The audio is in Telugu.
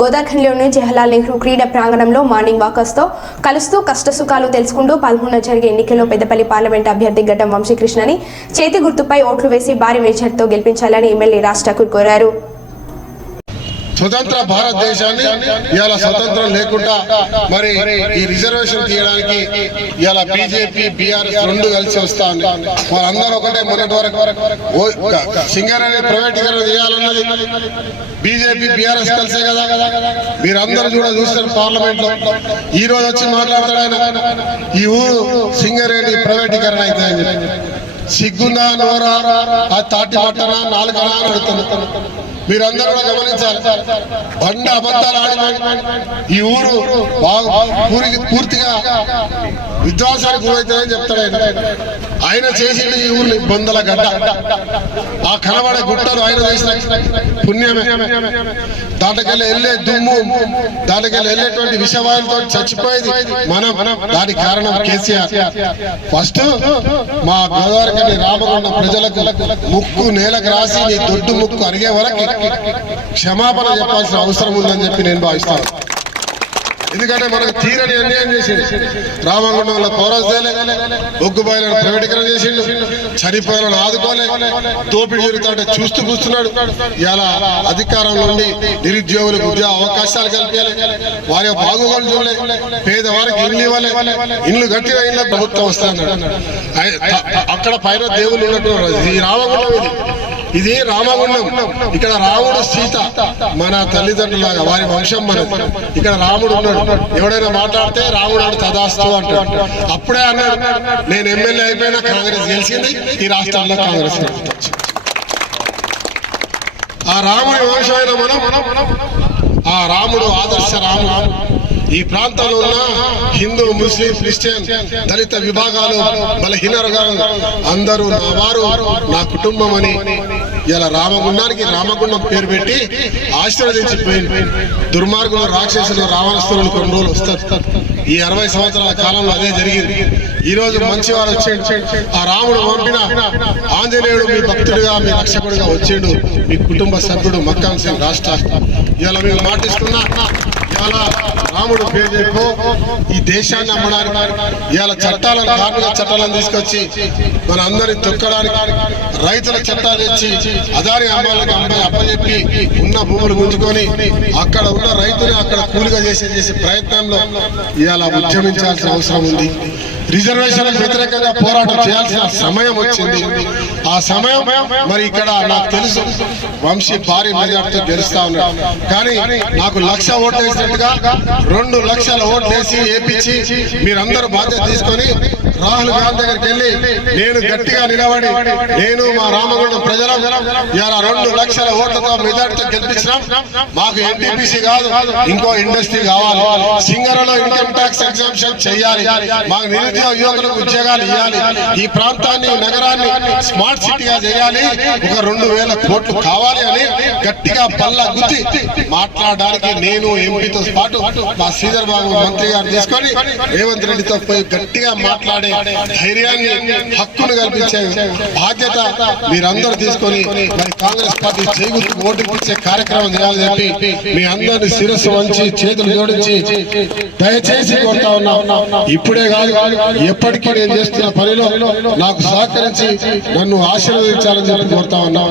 గోదాఖండ్లోని జవహర్లాల్ నెహ్రూ క్రీడా ప్రాంగణంలో మార్నింగ్ వాకర్స్తో కలుస్తూ కష్టసుఖాలు తెలుసుకుంటూ పదమూడున జరిగే ఎన్నికల్లో పెద్దపల్లి పార్లమెంట్ అభ్యర్థి గడ్డం వంశీకృష్ణని చేతి గుర్తుపై ఓట్లు వేసి భారీ మెజార్టీతో గెలిపించాలని ఎమ్మెల్యే రాజ్ ఠాకూర్ కోరారు. స్వతంత్ర భారతదేశాన్ని ఇవాళ స్వతంత్రం లేకుండా మరి ఈ రిజర్వేషన్ తీయడానికి ఇవాళ బీజేపీ బీఆర్ఎస్ రెండు కలిసి వస్తా ఉంది వాళ్ళందరూ ఒకటే మొన్నటి వరకు. సింగారెడ్డి సింగరేణి ప్రైవేటీకరణ చేయాలన్నది బీజేపీ బీఆర్ఎస్ కలిసే కదా. మీరందరూ కూడా చూస్తారు పార్లమెంట్లో ఈ రోజు వచ్చి మాట్లాడతాడు ఆయన. ఈ ఊరు సింగరేణి ప్రైవేటీకరణ అయితే సిగ్గుందా నోరా ఆ తాటి పట్టనా నాలుగనా అని మీరందరూ కూడా గమనించాలి. బండ అబద్ధాలు ఆడి ఈ ఊరు పూర్తిగా విధ్వంసానికి గురవుతుందని చెప్తాడు ఆయన చేసింది ఈ ఊర్లో ఇబ్బందుల గడ్డ. ఆ కనబడే గుట్టలు ఆయన చేసిన పుణ్యమే. దాటకెళ్ళి వెళ్ళే దుమ్ము దాటకెళ్ళి వెళ్ళేటువంటి విషవాయులతో చచ్చిపోయేది మనం. దానికి కారణం కేసీఆర్. ఫస్ట్ మా గోదావరి రామగుండ ప్రజలకు ముక్కు నేలకు రాసి నీ దొడ్డు ముక్కు అరిగే వరకు క్షమాపణ చెప్పాల్సిన అవసరం ఉందని చెప్పి నేను భావిస్తాను. ఎందుకంటే మనకు తీరని అన్యాయం చేసిండు. రామగుండంలో పౌరసేలే ఒగ్గుబాయిలను ప్రైవేటీకరణ చేసిండు. చనిపోయిన ఆదుకోలే. దోపిడి జరుగుతుంటే చూస్తూ కూర్చున్నాడు. ఇలా అధికారం నుండి నిరుద్యోగులకు ఉద్యోగ అవకాశాలు కల్పించాలి. వారి యొక్క బాగోగులు చూడలే. పేదవారికి ఇల్లు ఇవ్వాలి. ఇల్లు కట్టిన ఇళ్ళ ప్రభుత్వం వస్తాను అక్కడ పైన దేవుళ్ళు ఉన్నట్టు ఈ రామగుండం ఇది రామగుండం. ఇక్కడ రాముడు సీత మన తల్లిదండ్రులాగా వారి వంశం మనం ఇక్కడ రాముడు ఉన్నాడు. ఎవడైనా మాట్లాడితే రాముడు ఆడు తదాస్తు అంటాడు. అప్పుడే అన్నాడు నేను ఎమ్మెల్యే అయిపోయినా కాంగ్రెస్ గెలిచింది ఈ రాష్ట్రంలో కాంగ్రెస్ ఆ రాముడి వంశమైన మనం ఆ రాముడు ఆదర్శ రాముడు. ఈ ప్రాంతంలో ఉన్న హిందూ ముస్లిం క్రిస్టియన్ దళిత విభాగాలు బలహీనరుగా అందరూ నా వారు నా కుటుంబం అని ఇలా రామగుండానికి రామగుండం పేరు పెట్టి ఆశీర్వదించిపోయింది దుర్మార్గులు రాక్షసులు రావణస్తులు కొన్ని రోజులు వస్తారు. ఈ అరవై సంవత్సరాల కాలంలో అదే జరిగింది. ఈ రోజు మంచి వారు వచ్చేయండి ఆ రాముడు పంపిన ఆంజనేయుడు మీ భక్తుడిగా మీ రక్షకుడిగా వచ్చేడు. మీ కుటుంబ సభ్యుడు మక్కాం సింగ్ రాష్ట్ర. ఇలా మేము మాటిస్తున్నా. చాలా రాముడు పేరు చెప్పు. ఈ దేశాన్ని అమ్మడానికి ఇవాళ చట్టాలను కార్మిక చట్టాలను తీసుకొచ్చి మన అందరిని తొక్కడానికి రైతుల చట్టాలు తెచ్చి అదాని అమ్మాయిలకు అమ్మాయి అప్పచెప్పి ఉన్న భూములు గుంజుకొని అక్కడ ఉన్న రైతుని అక్కడ కూలిగా చేసే చేసే ప్రయత్నంలో ఇవాళ ఉద్యమించాల్సిన అవసరం ఉంది. రిజర్వేషన్ వ్యతిరేకంగా పోరాటం చేయాల్సిన సమయం వచ్చింది. ఆ సమయం మరి ఇక్కడ నాకు తెలుసు. వంశీ భారీ మెజార్టీతో గెలుస్తా ఉన్నాడు. కానీ నాకు లక్ష ఓట్లు వేసినట్టుగా రెండు లక్షల ఓట్లు వేసి ఏపించి మీరందరూ బాధ్యత తీసుకొని రాహుల్ గాంధీ దగ్గరికి వెళ్ళి నేను గట్టిగా నిలబడి నేను మా రామగుండం ప్రజలు ఇలా రెండు లక్షల ఓట్లతో మెజార్టీతో గెలిపించినాం. మాకు ఎన్టీపీసీ కాదు ఇంకో ఇండస్ట్రీ కావాలి. సింగరలో ఇన్కమ్ ట్యాక్స్ ఎగ్జామ్షన్ చేయాలి. మాకు నిరుద్యోగ యువకులకు ఉద్యోగాలు ఇవ్వాలి. ఈ ప్రాంతాన్ని నగరాన్ని స్మార్ట్ సిటీగా చేయాలి. ఒక రెండు వేల కోట్లు కావాలి అని గట్టిగా పల్ల గుద్ది మాట్లాడడానికి నేను ఎంపీతో పాటు మా శ్రీధర్ బాబు మంత్రి గారు తీసుకొని రేవంత్ రెడ్డితో పోయి గట్టిగా మాట్లాడే ధైర్యాన్ని హక్కును కల్పించే బాధ్యత మీరందరూ తీసుకొని మరి కాంగ్రెస్ పార్టీ చేగుర్తు ఓటు ఇచ్చే కార్యక్రమం చేయాలని చెప్పి మీ అందరిని శిరస్సు వంచి చేతులు జోడించి దయచేసి కోరుతా ఉన్నా. ఇప్పుడే కాదు ఎప్పటికీ నేను చేస్తున్న పనిలో నాకు సహకరించి నన్ను ఆశీర్వదించాలని చెప్పి కోరుతా ఉన్నాను.